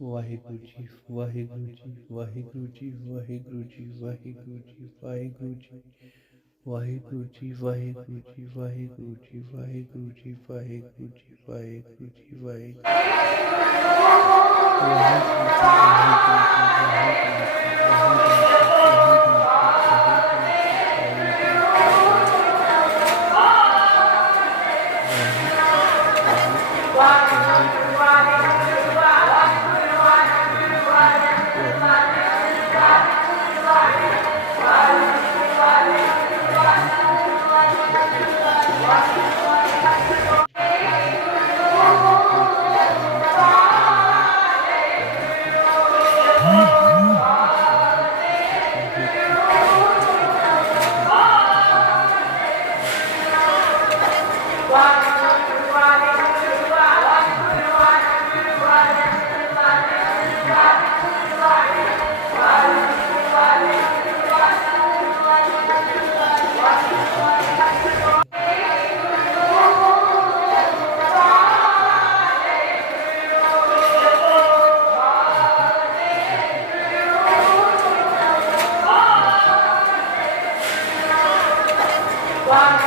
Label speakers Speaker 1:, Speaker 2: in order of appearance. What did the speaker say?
Speaker 1: Waheguru ji Waheguru ji Waheguru ji Waheguru ji Waheguru ji Waheguru ji Waheguru ji Waheguru ji Waheguru ji Waheguru ji Waheguru ji Waheguru ji Waheguru
Speaker 2: Waheguru Wow.